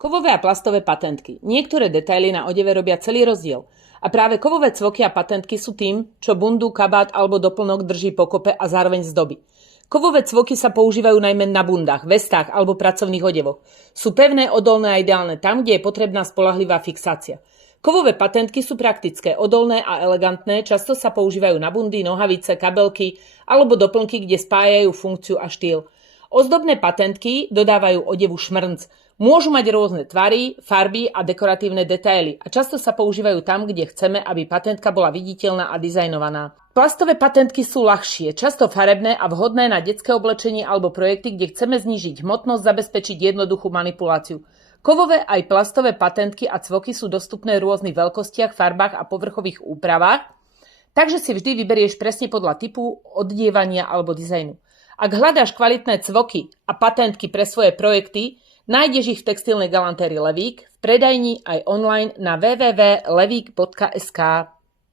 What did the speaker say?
Kovové a plastové patentky. Niektoré detaily na odeve robia celý rozdiel. A práve kovové cvoky a patentky sú tým, čo bundu, kabát alebo doplnok drží pokope a zároveň zdobí. Kovové cvoky sa používajú najmä na bundách, vestách alebo pracovných odevoch. Sú pevné, odolné a ideálne tam, kde je potrebná spoľahlivá fixácia. Kovové patentky sú praktické, odolné a elegantné, často sa používajú na bundy, nohavice, kabelky alebo doplnky, kde spájajú funkciu a štýl. Ozdobné patentky dodávajú odevu šmrnc. Môžu mať rôzne tvary, farby a dekoratívne detaily a často sa používajú tam, kde chceme, aby patentka bola viditeľná a dizajnovaná. Plastové patentky sú ľahšie, často farebné a vhodné na detské oblečenie alebo projekty, kde chceme znížiť hmotnosť, zabezpečiť jednoduchú manipuláciu. Kovové aj plastové patentky a cvoky sú dostupné v rôznych veľkostiach, farbách a povrchových úpravách, takže si vždy vyberieš presne podľa typu, oddievania alebo dizajnu. Ak hľadáš kvalitné cvoky a patentky pre svoje projekty, nájdeš ich v textilnej galantérii Levík, v predajni aj online na www.levík.sk.